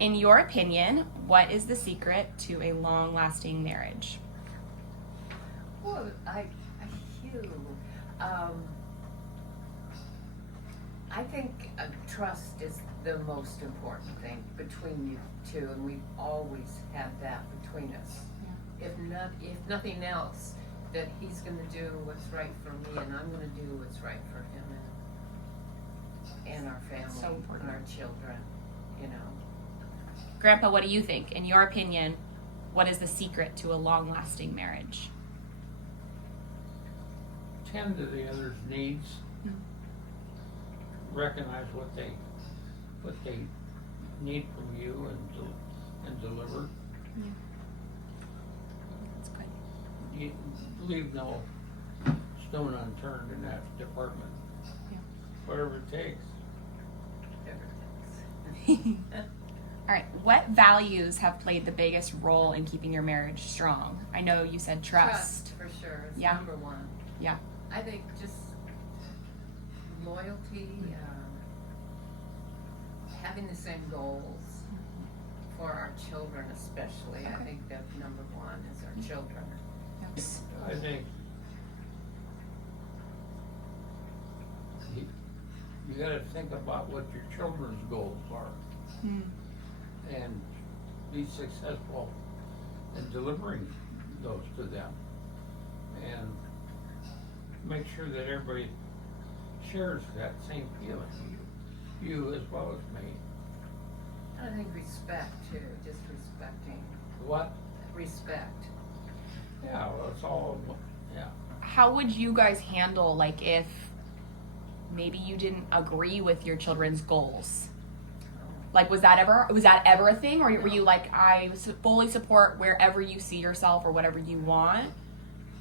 In your opinion, what is the secret to a long-lasting marriage? Well, I think trust is the most important thing between you two, and we've always had that between us. Yeah. If nothing else, that he's going to do what's right for me, and I'm going to do what's right for him and our family, So important. and our children. You know. Grandpa, what do you think? In your opinion, what is the secret to a long-lasting marriage? Tend to the other's needs. Recognize what they need from you and deliver. Yeah. That's good. You leave no stone unturned in that department. Yeah. Whatever it takes. All right. What values have played the biggest role in keeping your marriage strong? I know you said trust. Trust, for sure. It's Yeah. number one. Yeah. I think just loyalty, having the same goals for our children especially. I Okay. think that number one is our children. Yes. I think you got to think about what your children's goals are and be successful in delivering those to them, and make sure that everybody shares that same feeling, you as well as me. And I think respect too, just respecting. What? Respect. Yeah, well, it's all, yeah. How would you guys handle, like, if maybe you didn't agree with your children's goals? Like, was that ever a thing? Or were you like, I fully support wherever you see yourself or whatever you want,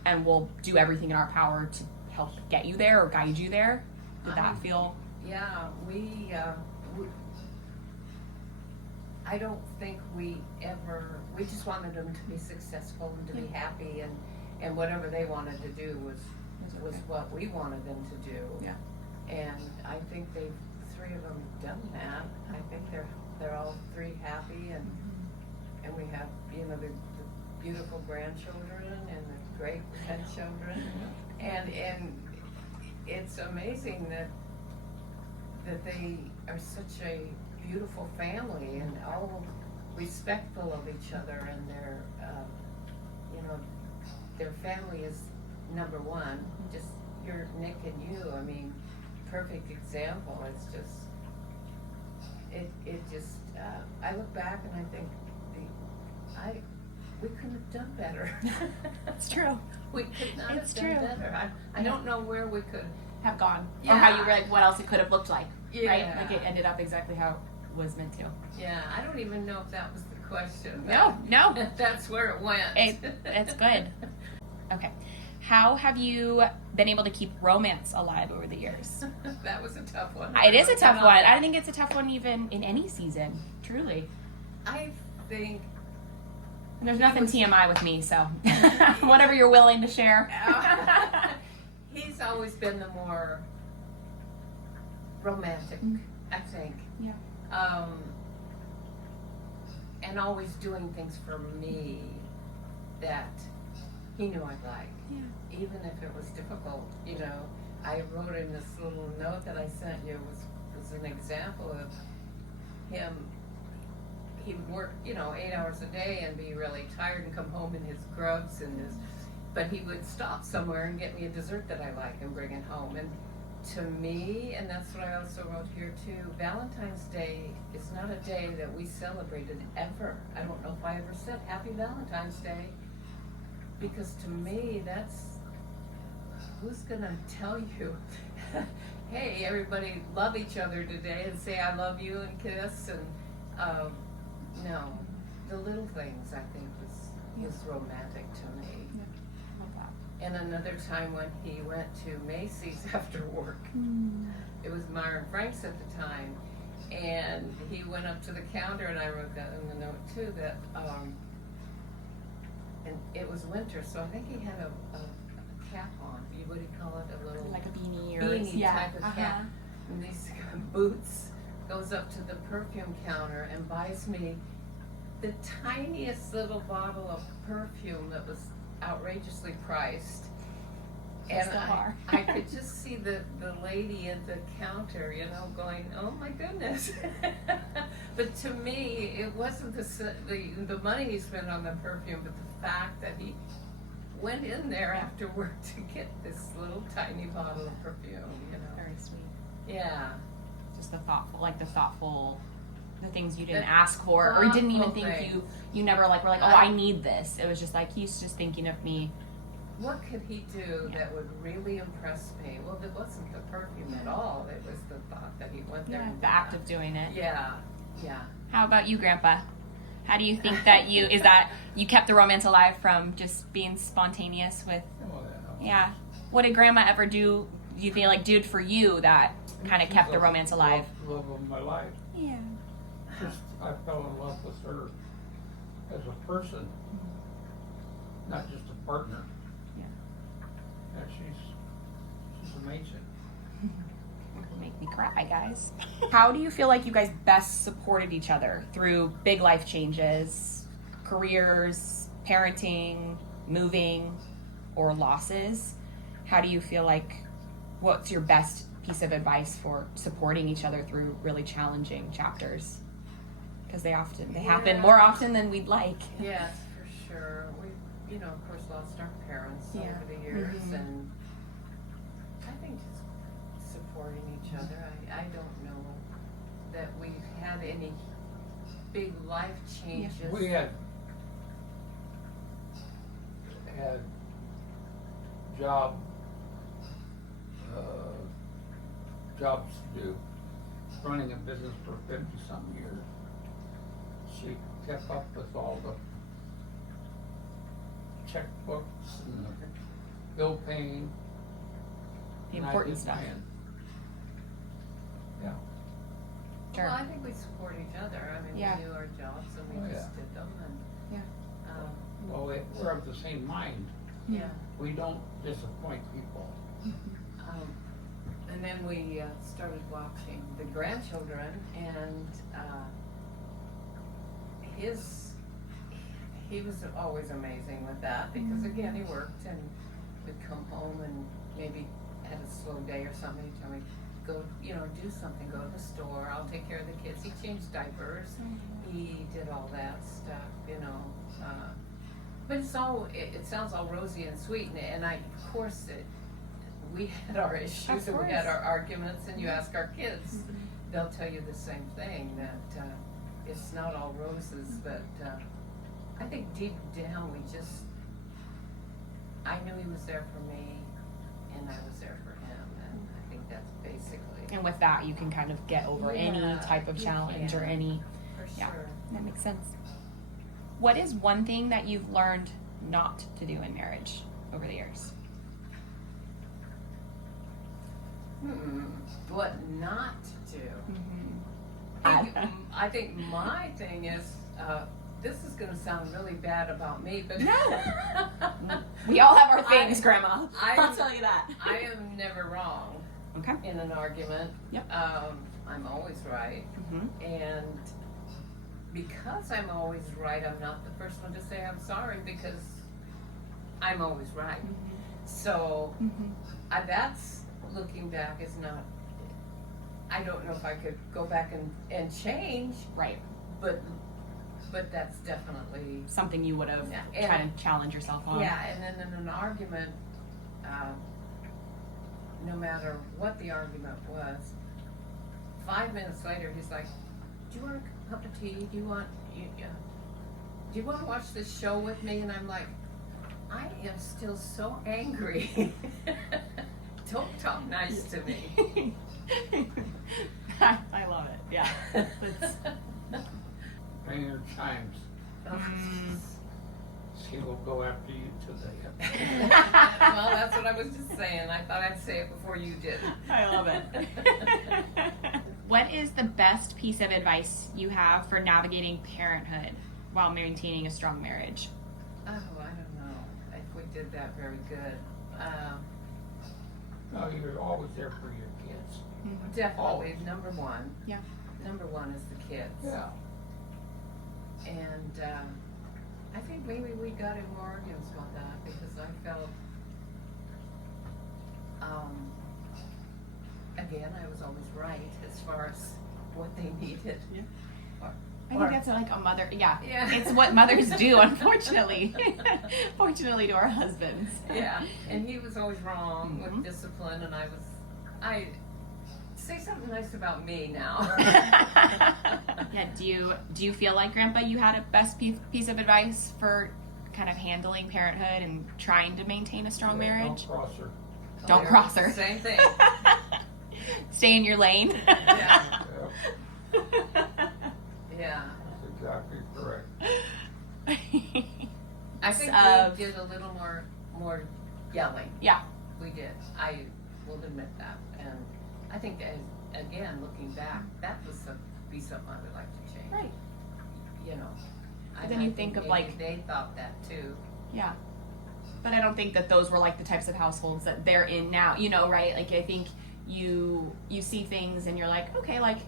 and we'll do everything in our power to help get you there or guide you there? Did that feel? Yeah, I don't think we just wanted them to be successful and to be happy, and whatever they wanted to do was what we wanted them to do. Yeah. And I think three of them done that. I think they're all three happy, and we have, the beautiful grandchildren and the great grandchildren, and it's amazing that they are such a beautiful family and all respectful of each other, and their family is number one. Just your Nick and you, I mean, perfect example. It's just, I look back and I think we couldn't have done better. That's true. We could not It's have done true. better. I don't know where we could. Have gone. Yeah. Or how you were like, what else it could have looked like. Right? Yeah. Like it ended up exactly how it was meant to. Yeah, I don't even know if that was the question. No. That's where it went. It's good. Okay. How have you been able to keep romance alive over the years? That was a tough one. It is a tough one. I think it's a tough one even in any season. Truly. I think There's nothing TMI with me, so whatever you're willing to share. he's always been the more romantic, I think. Yeah. And always doing things for me that he knew I'd like. Yeah. Even if it was difficult, I wrote in this little note that I sent you was an example of him. He would work, 8 hours a day and be really tired and come home in his grubs but he would stop somewhere and get me a dessert that I like and bring it home. And to me, and that's what I also wrote here too, Valentine's Day is not a day that we celebrated ever. I don't know if I ever said Happy Valentine's Day, because to me, who's gonna tell you, hey, everybody love each other today and say I love you and kiss, and no, the little things I think is romantic to me. Yeah. Love that. And another time when he went to Macy's after work, it was Myron Franks at the time, and he went up to the counter, and I wrote that in the note too, that and it was winter, so I think he had a cap on. What do you call it? A little Like a beanie or beanie yeah. type of cap, and these boots goes up to the perfume counter and buys me the tiniest little bottle of perfume that was outrageously priced. And Still are. I could just see the lady at the counter, you know, going, "Oh my goodness!" But to me, it wasn't the money he spent on the perfume, but the fact that he went in there after work to get this little tiny bottle of perfume. You know, Very sweet. yeah. Just the things you didn't The ask for, or didn't even thoughtful think things. you never like were like, oh, I need this. It was just like, he's just thinking of me. What could he do Yeah. that would really impress me? Well, it wasn't the perfume at all. It was the thought that he went there. Yeah, and the did act that. of doing it. Yeah, yeah. How about you, Grandpa? How do you think that is that you kept the romance alive from just being spontaneous with, Oh, yeah. What did Grandma ever do, you feel like did for you that kind of She's kept the the romance alive? Love of my life. Yeah. Just, I fell in love with her as a person, not just a partner. Yeah. And she's amazing. Make me cry, guys. How do you feel like you guys best supported each other through big life changes, careers, parenting, moving, or losses? How do you feel like, what's your best piece of advice for supporting each other through really challenging chapters? Because they happen more often than we'd like. Yes, for sure. We, of course, lost our parents Yeah. over the years, Mhm. and I think just supporting each other. I don't know that we've had any big life changes. We had jobs to do, running a business for 50-some years. She kept up with all the checkbooks and the bill paying. The and I important did stuff. mine. Yeah. Sure. Well, I think we support each other. I mean, Yeah. we knew our jobs and we Oh, just yeah. did them, and Well, we're of the same mind. yeah. We don't disappoint people. And then we started watching the grandchildren, and he was always amazing with that because again he worked and would come home and maybe had a slow day or something. He'd tell me, go, do something, go to the store. I'll take care of the kids. He changed diapers. He did all that stuff, But it sounds all rosy and sweet, and of course we had our issues and we had our arguments, and you ask our kids, they'll tell you the same thing, that it's not all roses, but I think deep down I knew he was there for me and I was there for him, and I think that's basically. And with that, you can kind of get over any Yeah, type of you challenge or can. any. For Yeah. sure. That makes sense. What is one thing that you've learned not to do in marriage over the years? What not to do? I think my thing is, this is going to sound really bad about me, but We all have our things, Grandma. I'm- I'll tell you that. I am never wrong Okay. in an argument. Yep. I'm always right, Mm-hmm. and because I'm always right, I'm not the first one to say I'm sorry because I'm always right. So that's, looking back, is not. I don't know if I could go back and change, Right. but that's definitely. Something you would have Yeah, and- tried to challenge yourself on. Yeah, and then in an argument, no matter what the argument was, 5 minutes later he's like, "Do you want a cup of tea? Do you want to watch this show with me?" And I'm like, "I am still so angry. Don't talk nice to me." I love it. Yeah. Bang your chimes. She will go after you today. Well, that's what I was just saying. I thought I'd say it before you did. I love it. What is the best piece of advice you have for navigating parenthood while maintaining a strong marriage? Oh, I don't know if we did that very good. No, you're always there for your kids. Definitely, number one. Yeah. number one is the kids. Yeah. And I think maybe we got in more arguments about that because I felt, again, I was always right as far as what they needed. Yeah. Or- I think that's like a mother. Yeah. Yeah. It's what mothers do, unfortunately. Fortunately to our husbands. Yeah, and he was always wrong Mhm. with discipline, and I say something nice about me now. Yeah. Do you feel like, Grandpa, you had a best piece of advice for kind of handling parenthood and trying to maintain a strong marriage? Don't cross her. Don't cross her. Same thing. Stay in your lane. Yeah. Yeah, Yeah. that's exactly correct. I think Of- we did a little more yelling. Yeah. We did. I will admit that. And I think, again, looking back, that would be something I would like to change. Right. You know. But then you think of, maybe like- they thought that too. Yeah. But I don't think that those were like the types of households that they're in now, right? Like I think you see things and you're like, okay, like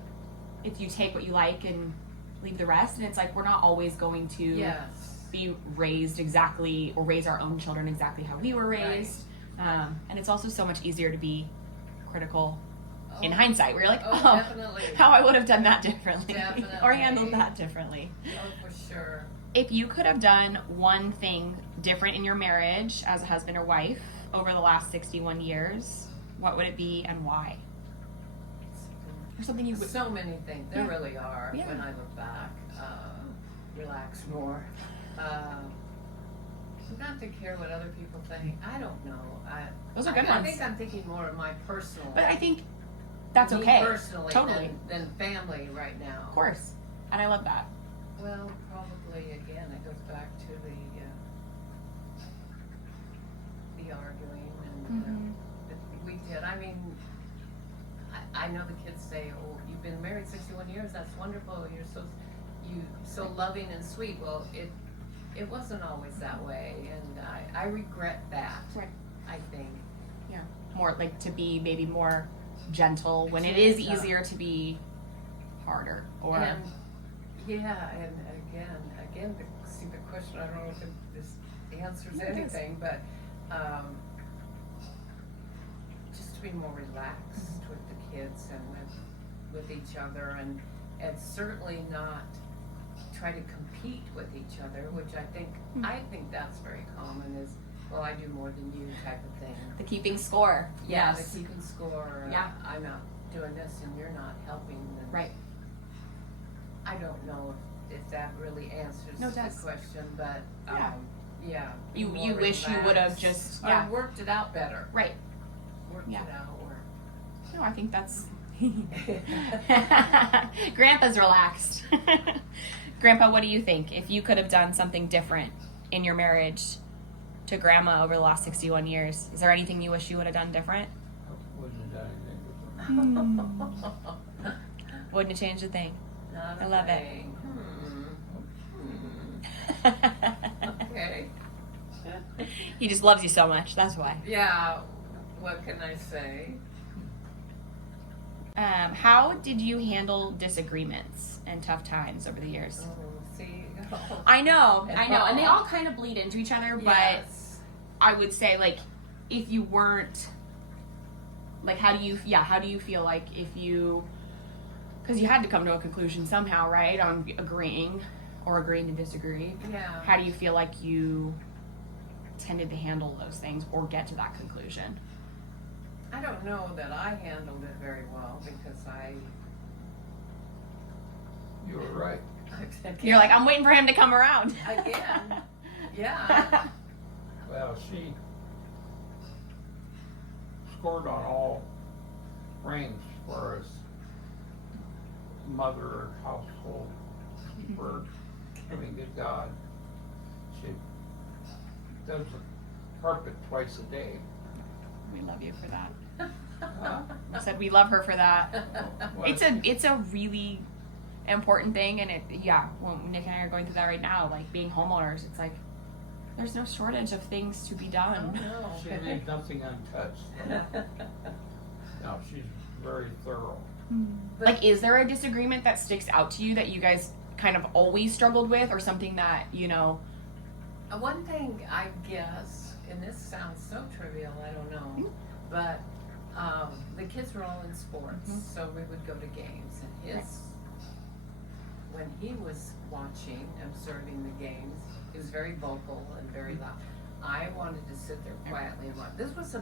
if you take what you like and leave the rest, and it's like we're not always going to Yes. be raised exactly or raise our own children exactly how we were raised. And it's also so much easier to be critical in hindsight. Where you're like, Oh, oh, definitely. how I would have done that differently Definitely. or handled that differently. Oh, for sure. If you could have done one thing different in your marriage as a husband or wife over the last 61 years, what would it be and why? Or something you would. So many things. There Yeah. really are. Yeah. When I look back, relax more. Not to care what other people think. I don't know. Those are good I ones. think I'm thinking more of my personal. But I think that's me okay. Personally, Totally. than family right now. Of course. And I love that. Well, probably again it goes back to the arguing and that we did. I mean, I know the kids say, "Oh, you've been married 61 years. That's wonderful. You're so loving and sweet." Well, it wasn't always that way, and I regret that. Right. I think. Yeah. More like to be maybe more gentle when it is Gentle. easier to be harder or. And yeah, and again, to see the question, I don't know if this answers Yeah, it does. anything, but just to be more relaxed with the kids and with each other, and certainly not try to compete with each other, which I think that's very common. Is well, I do more than you type of thing. The keeping score. Yeah, Yes. the keeping score. Yeah. I'm not doing this and you're not helping. And Right. I don't know if that really answers No, it the does. question, but Yeah. yeah. You more wish you would have relaxed. just Or worked it out better. Right. Worked Yeah. it out, or No, I think that's. Grandpa's relaxed. Grandpa, what do you think? If you could have done something different in your marriage to Grandma over the last 61 years, is there anything you wish you would have done different? Wouldn't have done anything different. Wouldn't have changed a thing. Not a I love it. thing. Okay. He just loves you so much. That's why. Yeah. What can I say? How did you handle disagreements and tough times over the years? Oh, see. I know, and they all kind of bleed into each other. But Yes. I would say, like, if you weren't, like, how do you feel like if you, because you had to come to a conclusion somehow, right, on agreeing to disagree. Yeah. How do you feel like you tended to handle those things or get to that conclusion? I don't know that I handled it very well because You were right. You're like, I'm waiting for him to come around. Again. Yeah. Well, she scored on all rings as far as mother, household, work, giving to God. She does the carpet twice a day. We love you for that. Huh? I said we love her for that. Well, It's a really important thing, and when Nick and I are going through that right now, like being homeowners, it's like there's no shortage of things to be done. Oh, she no. leaves nothing untouched. No, she's very thorough. But- Like, is there a disagreement that sticks out to you that you guys kind of always struggled with, or something that, you know? One thing, I guess, and this sounds so trivial, I don't know, but the kids were all in sports, so we would go to games, and when he was watching, observing the games, he was very vocal and very loud. I wanted to sit there quietly and watch. This was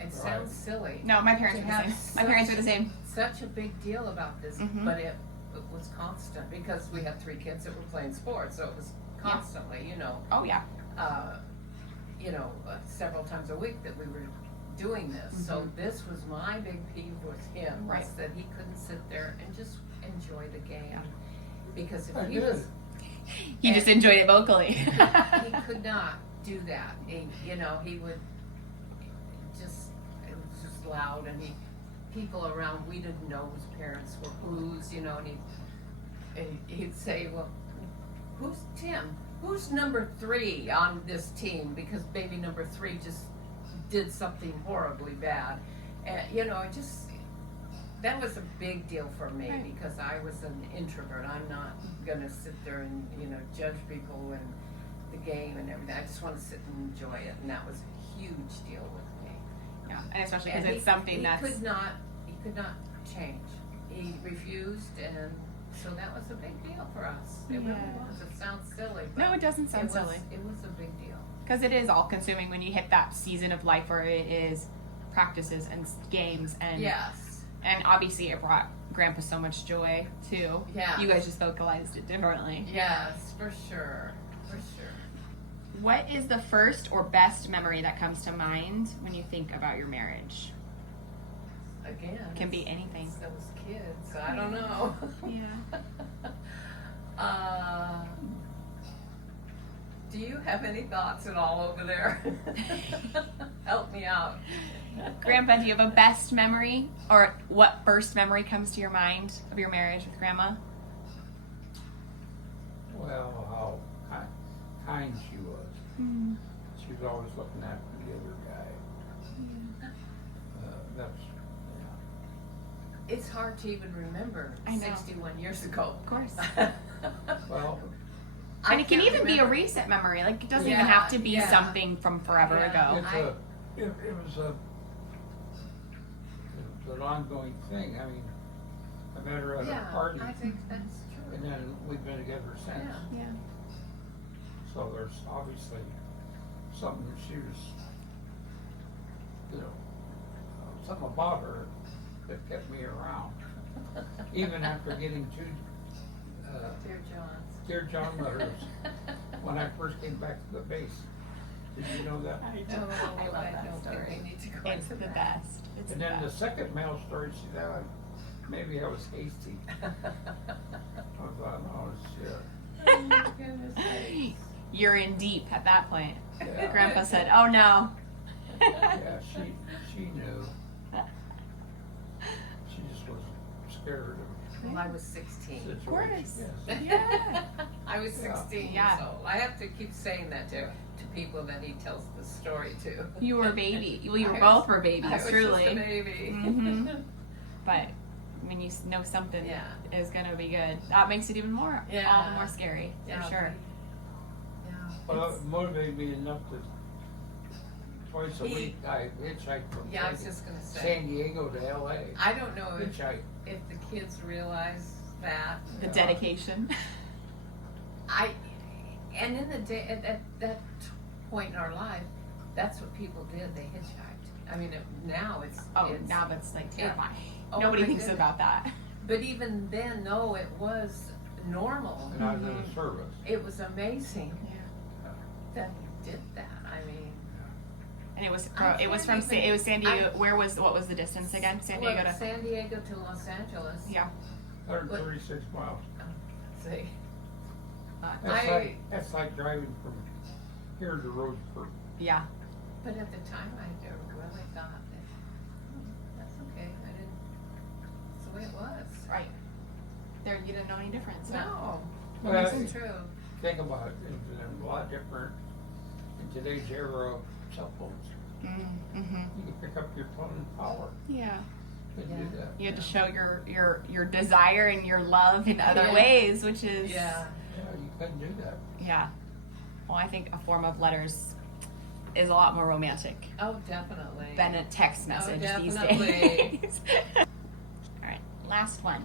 it sounds silly. No, my parents To were the have same. My parents were the same. Such a big deal about this, but it was constant because we had 3 kids that were playing sports, so it was constantly, you know. Oh yeah. Several times a week that we were doing this. So this was my big peeve with him, was that he couldn't sit there and just enjoy the game. Because if he was, He just enjoyed it vocally. he could not do that. He would just, it was just loud, and people around, we didn't know whose parents were whose, and he'd say, well, who's Tim? Who's number 3 on this team? Because baby number 3 just did something horribly bad. And, that was a big deal for me because I was an introvert. I'm not gonna sit there and, judge people and the game and everything. I just want to sit and enjoy it, and that was a huge deal with me. Yeah, and especially because it's something he that's... could not change. He refused, and so that was a big deal for us. It really was. It sounds silly, but No, it doesn't sound silly. It was a big deal. Because it is all consuming when you hit that season of life where it is practices and games and... Yes. And obviously it brought Grandpa so much joy, too. Yeah. You guys just vocalized it differently. Yes, for sure. For sure. What is the first or best memory that comes to mind when you think about your marriage? Again. It can be anything. It's those kids. I don't know. Yeah. Do you have any thoughts at all over there? Help me out. Grandpa, do you have a best memory? Or what first memory comes to your mind of your marriage with Grandma? Well, how kind she was. Mm. She was always looking after the other guy. It's hard to even remember I know. 61 years ago. Of course. Well, And it can even be a recent memory. Like, it doesn't even have to be something from forever ago. it was an ongoing thing. I mean, I met her at a party, I think that's true. and then we've been together since. Yeah. So there's obviously something she was, something about her that kept me around. Even after getting 2 Dear John letters when I first came back to the base. Did you know that? I love that story. It's the best. It's And the then the best. second mail story, she said, maybe I was hasty. I thought, oh shit. You're in deep at that point. Yeah. Grandpa said, "Oh no." Yeah, she knew. She just was scared of Well, I was 16. the Of course. situation. Yes. Yeah. I was 16 Yeah. years old. I have to keep saying that to people that he tells the story to. You were a baby. Well, you I both was- were babies, I was truly. just a baby. Mhm. But when you know something is gonna be good, that makes it even more, all the more scary, for sure. Yeah. Well, it motivated me enough to twice a week I hitchhiked from Yeah, I was just gonna say. San Diego to LA. I don't know Hitchhike. if the kids realize that. The dedication. And in the day at that point in our life, that's what people did. They hitchhiked. I mean, now it's. Now that's like terrifying. Oh, Nobody my thinks goodness. about that. But even then, no, it was normal. And I was in the service. It was amazing Yeah. that he did that. I mean, And it was I it was can't from even- it was San Diego. What was the distance again? San Diego to San Diego to Los Angeles. yeah. 136 miles. See, That's like driving from here to Roseburg. Yeah. but at the time, I really thought that that's okay. I didn't. It's the way it was. Right. There, you didn't know any difference. No, Well, it's true. think about it, it's a lot different in today's era of cell phones. Mm-hmm. You can pick up your phone and power. Yeah. couldn't do that. You had to show your desire and your love in other Yeah. ways, which is Yeah. Yeah, you couldn't do that. yeah. Well, I think a form of letters is a lot more romantic Oh, definitely. than a text message these definitely. days. All right, last one.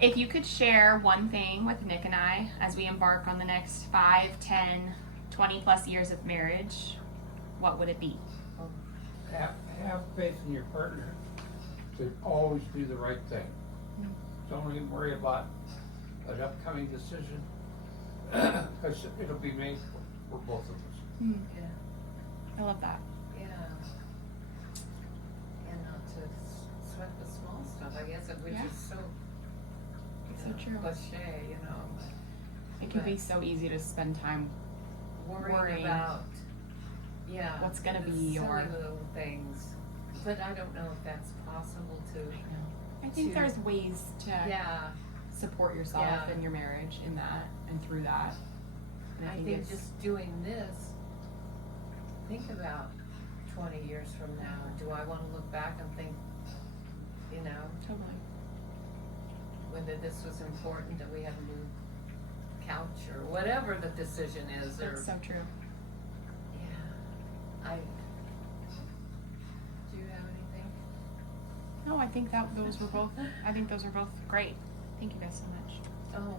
If you could share one thing with Nick and I as we embark on the next 5, 10, 20 plus years of marriage, what would it be? Have faith in your partner to always do the right thing. Don't even worry about an upcoming decision, because it'll be made for both of us. Yeah. I love that. Yeah. And not to sweat the small stuff, I guess, which Yeah. is so, It's you so know, true. cliche, you know. It can be But so easy to spend time worrying about, yeah. what's gonna the be silly or- little things. But I don't know if that's possible to, I think To- there's ways to yeah. support yourself Yeah. and your marriage in that and through that. And I think it's- just doing this, think about 20 years from now. Do I want to look back and think, you know, totally. whether this was important that we had a new couch or whatever the decision is, or It's so true. yeah. Do you have anything? No, I think those were both great. Thank you guys so much. Oh,